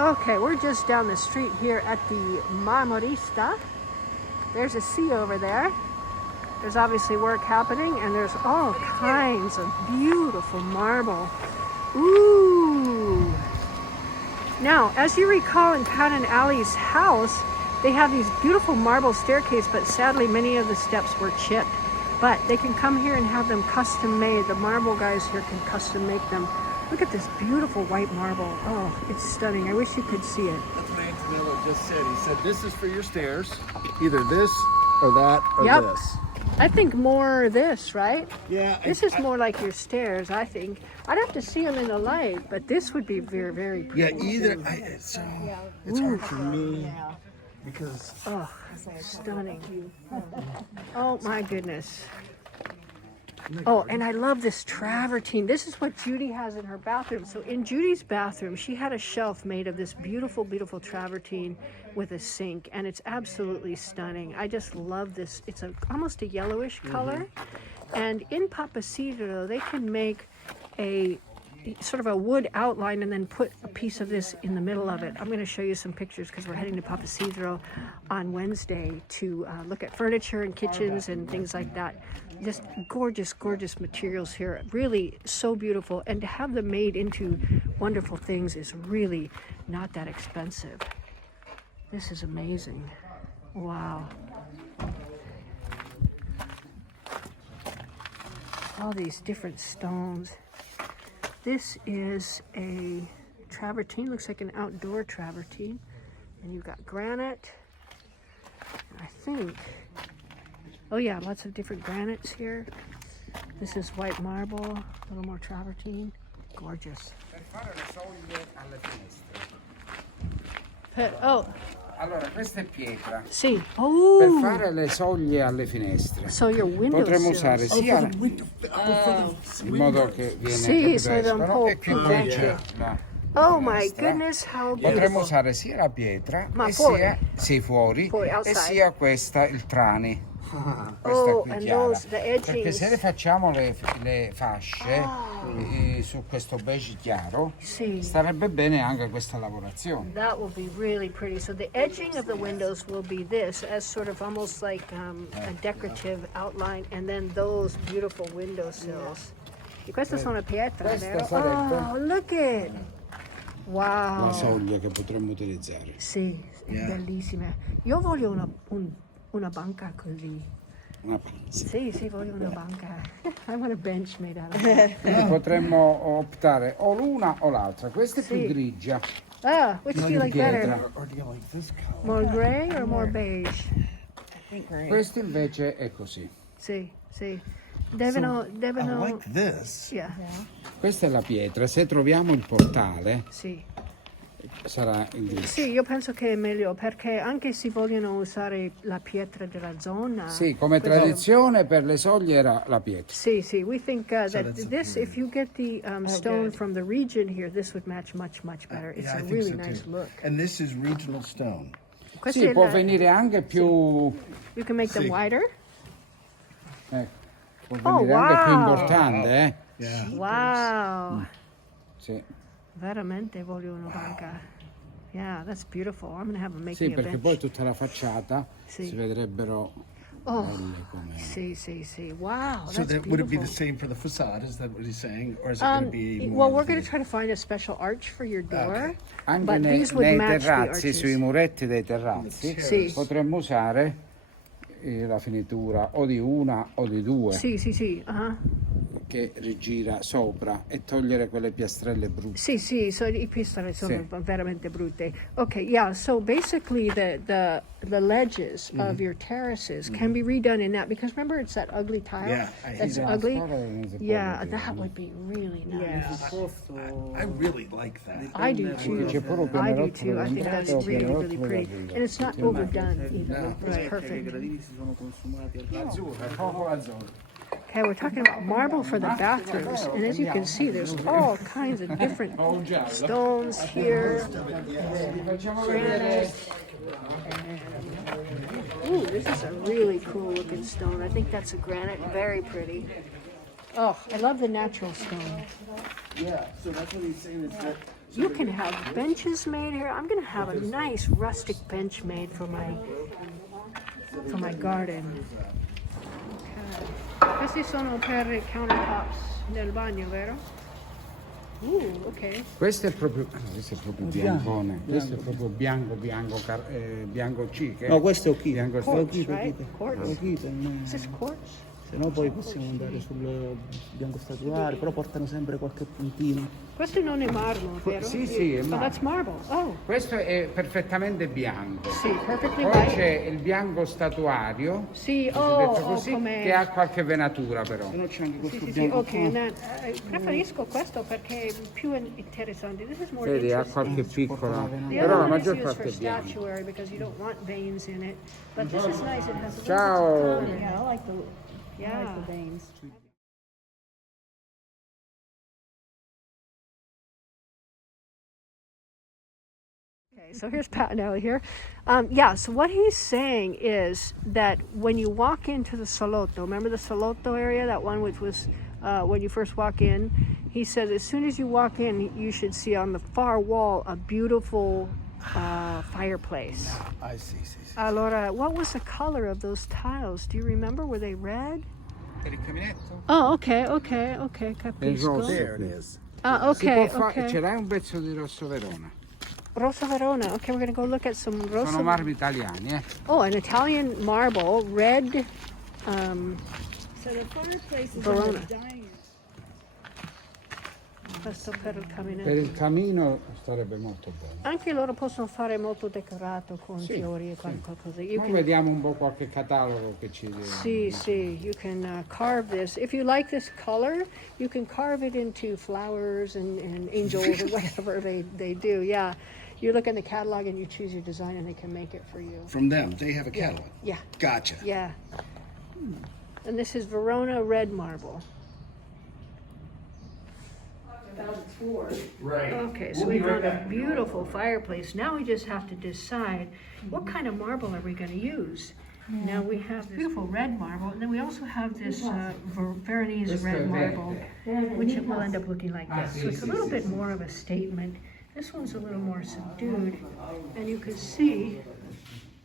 Okay, we're just down the street here at the Marmorista. There's a sea over there. There's obviously work happening, and there's all kinds of beautiful marble. Ooh! Now, as you recall in Pat and Allie's house, they have these beautiful marble staircase, but sadly many of the steps were chipped. But they can come here and have them custom made. The marble guys here can custom make them. Look at this beautiful white marble. Oh, it's stunning. I wish you could see it. That's what Antonello just said. He said, this is for your stairs. Either this or that or this. I think more this, right? Yeah. This is more like your stairs, I think. I'd have to see them in the light, but this would be very, very cool. Yeah, either. It's hard for me because... Oh, stunning. Oh, my goodness. Oh, and I love this travertine. This is what Judy has in her bathroom. So in Judy's bathroom, she had a shelf made of this beautiful, beautiful travertine with a sink, and it's absolutely stunning. I just love this. It's almost a yellowish color. And in Papasidro, they can make a sort of a wood outline and then put a piece of this in the middle of it. I'm going to show you some pictures because we're heading to Papasidro on Wednesday to look at furniture and kitchens and things like that. Just gorgeous, gorgeous materials here. Really so beautiful. And to have them made into wonderful things is really not that expensive. This is amazing. Wow. All these different stones. This is a travertine, looks like an outdoor travertine. And you've got granite. And I think, oh yeah, lots of different granites here. This is white marble, a little more travertine. Gorgeous. Oh. Allora, questa è pietra. Sì. Per Oh. fare le soglie alle finestre. So your window Potremmo usare sia in modo che viene Sì, so da un po' e qui invece la Oh my finestra. goodness, how Potremmo beautiful. usare sia la pietra Ma e fuori? sia sì, fuori Fuori, e outside. sia questa il trani. Questa Oh, qui and chiara. those, the Perché edgings. se le facciamo le fasce su questo beige chiaro, Sì. starebbe bene anche questa lavorazione. That will be really pretty. So the edging of the windows will be this, as sort of almost like a decorative outline, and then those beautiful windowsills. E queste sono pietre, Questa vero? sarebbe- Oh, look it! Wow. La soglia che potremmo utilizzare. Sì, bellissime. Io voglio una banca così. Una panza. Sì, voglio una banca. I want a bench made out of that. Quindi potremmo optare o l'una o l'altra. Questa è più grigia. Ah, which do you like better? Pietra. Or do you like this color? More gray or more beige? Questo invece è così. Sì. Devono. I like this. Yeah. Questa è la pietra. Se troviamo il portale Sì. sarà in grigio. Sì, io penso che è meglio perché anche se vogliono usare la pietra della zona. Sì, come questo- tradizione per le soglie era la pietra. Sì, we think that that's this, if you get the stone from the region here, this would match much better. It's Yeah, I a think really so nice too. look. And this is regional stone. Questa Sì, è può la- venire anche più You can make them Sì. wider. può venire anche più wow. importante, Yeah. Wow. Sì. Veramente voglio una banca. Yeah, that's beautiful. I'm going to have them make Sì, me a perché bench. poi tutta la facciata Sì. si vedrebbero Oh. belle come. Sì. Wow, So that's that would it be the beautiful. same for the facade? Is that what he's saying, or is it going to be more? Well, we're going to try to find a special arch for your door, Anche but nei, these would nei match the terrazzi, arches. sui muretti dei terrazzi, Sì. potremmo usare la finitura o di una o di due Sì. che rigira sopra e togliere quelle piastrelle brutte. Sì, so I pistole sono Sì. veramente brutte. Okay, yeah, so basically the ledges of your terraces can be redone in that, because remember it's that ugly tile Yeah, I that's hate ugly. Non si può Yeah, vedere. that would be really nice. I really like that. I do too. C'è pure un I do pianerottolo too. I think dentro, that's really, pianerottolo really da pretty. arrivo. And it's not overdone either. It's perfect. si sono consumati al Azzurro, proprio azzurro. Okay, we're talking about marble for the bathrooms. And as you can see, there's all kinds of different stones here. Granite. Ooh, this is a really cool looking stone. I think that's a granite. Very pretty. Oh, I love the natural stone. Yeah. So that's what he's saying is that You can have benches made here. I'm gonna have a nice rustic bench made for my garden. Okay. Questi sono per i countertops nel bagno, vero? Ok. Questo è proprio biancone, questo è proprio bianco chic. No, questo è ok. Bianco Quartz, right? Quartz. Ok, Is this quartz? se no poi possiamo andare sul bianco statuario, però portano sempre qualche puntino. Questo non è marmo, vero? Sì, è Oh, that's marble. Oh, Questo è perfettamente bianco. sì, perfectly Poi white. c'è il bianco statuario, Sì, cosiddetto così, come... che ha qualche venatura però. Se no c'è anche Sì, questo sì, sì, bianco ok, qua. preferisco questo perché è più interessante. This is more Vedi, ha interesting. qualche piccola, The però la other one is maggior used parte for è bianco. statuary because you don't want veins in it. But this is nice. It has a Ciao. little bit of color. Yeah, I like the Yeah. veins. Okay, so here's Pat and Ellie here. Yeah, so what he's saying is that when you walk into the Salotto, remember the Salotto area, that one which was when you first walk in, he says as soon as you walk in, you should see on the far wall a beautiful fireplace. I see. Allora, what was the color of those tiles? Do you remember? Were they red? Per il caminetto? Oh, okay, capisco. There it is. Okay. Ce l'hai un pezzo di rosso Verona? Rosso Verona. Okay, we're gonna go look at some Rosso. Sono marmi italiani, Oh, an Italian marble, red. So the fireplace is Verona. in the dining room. Questo per il Per caminetto. il camino starebbe molto bene. Anche loro possono fare molto decorato con fiori e qualcosa così. You Noi can, vediamo un po' qualche catalogo che ci see, you can carve this. If you like this color, you can carve it into flowers and angels or whatever they do. Yeah, you look in the catalog and you choose your design and they can make it for you. From them, they have a catalog. Yeah, Gotcha. yeah. And this is Verona red marble. Right. Okay, so we've got a beautiful fireplace. Now we just have to decide what kind of marble are we going to use. Now we have this beautiful red marble, and then we also have this Veronese red marble, which it will end up looking like this. So it's a little bit more of a statement. This one's a little more subdued, and you can see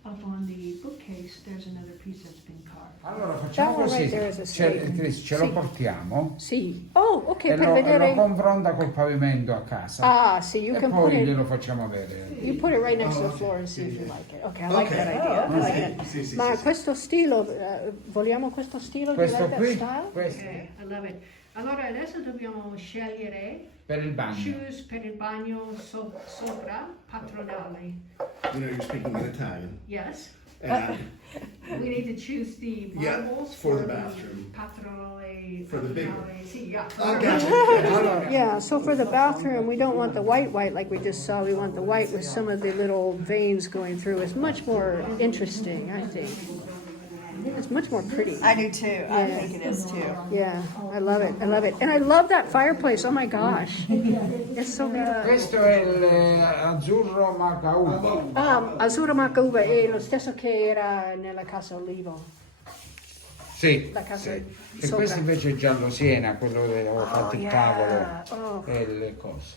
up on the bookcase there's another piece that's been carved. Allora facciamo That one così, right there is a statement. Chris, ce lo portiamo Sì. Oh, ok, e per lo vedere. confronta col pavimento a casa Ah, sì, you e can poi put it. glielo facciamo vedere. You put it right next to the floor and see if you like it. Okay, I like that idea. I like it. Ma questo stilo, vogliamo questo stilo? Do you Questo like qui, that style? questo Okay, I love it. Allora adesso dobbiamo scegliere per il bagno. shoes per il bagno sopra, patronale. You know, you're speaking in Italian. Yes. And We need to choose the Yeah, marbles for the bathroom. Patronale. For the big patronale. Sì, yeah. I gotcha. Yeah, so for the bathroom, we don't want the white like we just saw. We want the white with some of the little veins going through. It's much more interesting, I think. It's much more pretty. I do too. I think it is too. Yeah, I love it. And I love that fireplace. Oh my gosh. It's so beautiful. Questo è il azzurro macauba. Azzurro Macauba è lo stesso che era nella Casa Olivo. Sì, La casa sì. E sopra. questo invece è giallo siena, quello dove ho fatto il yeah. tavolo Oh. e le cose.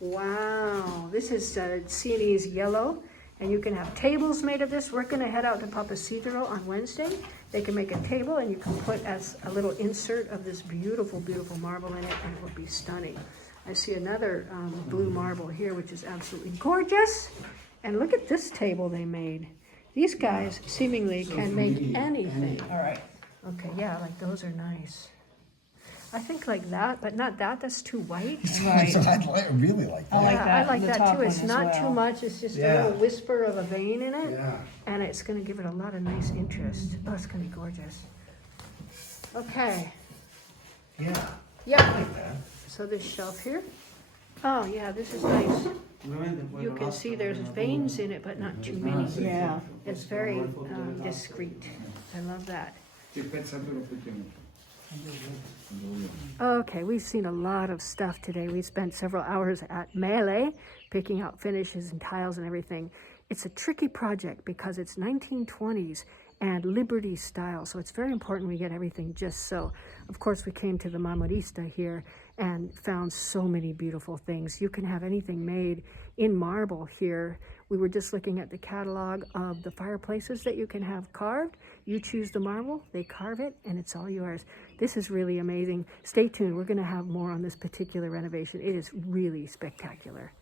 Wow, this is Sienese yellow, and you can have tables made of this. We're going to head out to Papasidro on Wednesday. They can make a table, and you can put as a little insert of this beautiful, beautiful marble in it, and it will be stunning. I see another blue marble here, which is absolutely gorgeous. And look at this table they made. These guys seemingly can make anything. All right. Okay, yeah, like those are nice. I think like that, but not that. That's too white. Right. I really like I like Yeah, that. I like the that top too. It's one as not too well. much. It's just a Yeah. little whisper of a vein in it, Yeah. and it's going to give it a lot of nice interest. Oh, it's going to be gorgeous. Okay. Yeah. Yeah. So this shelf here. Oh yeah, this is nice. You can see there's veins in it, but not too many. Yeah. It's very discreet. I love that. Il pezzatore più tenuto. Okay, we've seen a lot of stuff today. We spent several hours at Mele picking out finishes and tiles and everything. It's a tricky project because it's 1920s and Liberty style. So it's very important we get everything just so. Of course, we came to the Marmorista here and found so many beautiful things. You can have anything made in marble here. We were just looking at the catalog of the fireplaces that you can have carved. You choose the marble, they carve it, and it's all yours. This is really amazing. Stay tuned. We're going to have more on this particular renovation. It is really spectacular.